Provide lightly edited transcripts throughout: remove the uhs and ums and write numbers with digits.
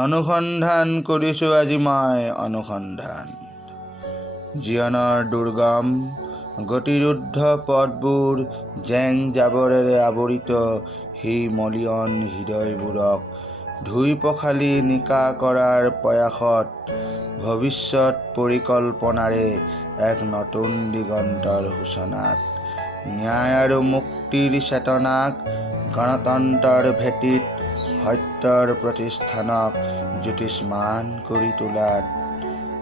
অনুসন্ধান কৰিছোঁ আজি মই অনুসন্ধান। জীৱনৰ দুৰ্গম গতিৰুদ্ধ পথবোৰ জেং জাবৰেৰে আৱৰিত সেই মলিয়ন হৃদয়বোৰক ধুই পখালি নিকা কৰাৰ প্ৰয়াসত ভৱিষ্যত পৰিকল্পনাৰে এক নতুন দিগন্তৰ সূচনাত ন্যায় আৰু মুক্তিৰ চেতনাক গণতন্ত্ৰৰ ভেটিত সত্যৰ প্ৰতিষ্ঠানক জ্যোতিষ্মান কৰি তোলাত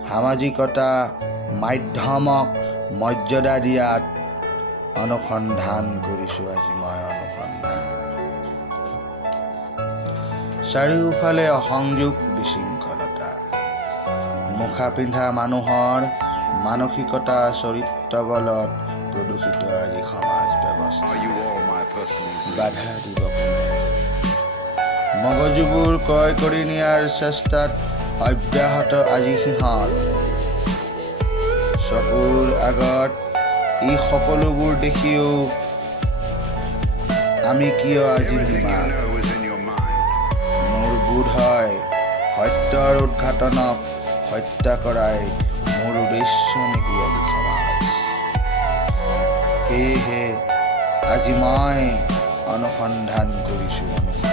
সামাজিকতা মাধ্যমক মৰ্যাদা দিয়াত অনুসন্ধান কৰিছোঁ আজি মই অনুসন্ধান। চাৰিওফালে অসংযোগ বিশৃংখলতা, মুখা পিন্ধা মানুহৰ মানসিকতা চৰিত্ৰবলত প্ৰদূষিত আজি সমাজ ব্যৱস্থা। বাধা দিব কোনে? মগজুবোৰ ক্ৰয় কৰি নিয়াৰ চেষ্টাত অব্যাহত আজি সিহঁত। চকুৰ আগত এই সকলোবোৰ দেখিও আমি কিয় আজি নিমাত? মোৰ বোধ হয় সত্যৰ উদ্ঘাটনক হত্যা কৰাই মোৰ উদ্দেশ্য নেকি আজি সমাজ। সেয়েহে আজি মই অনুসন্ধান কৰিছোঁ অনুসন্ধান।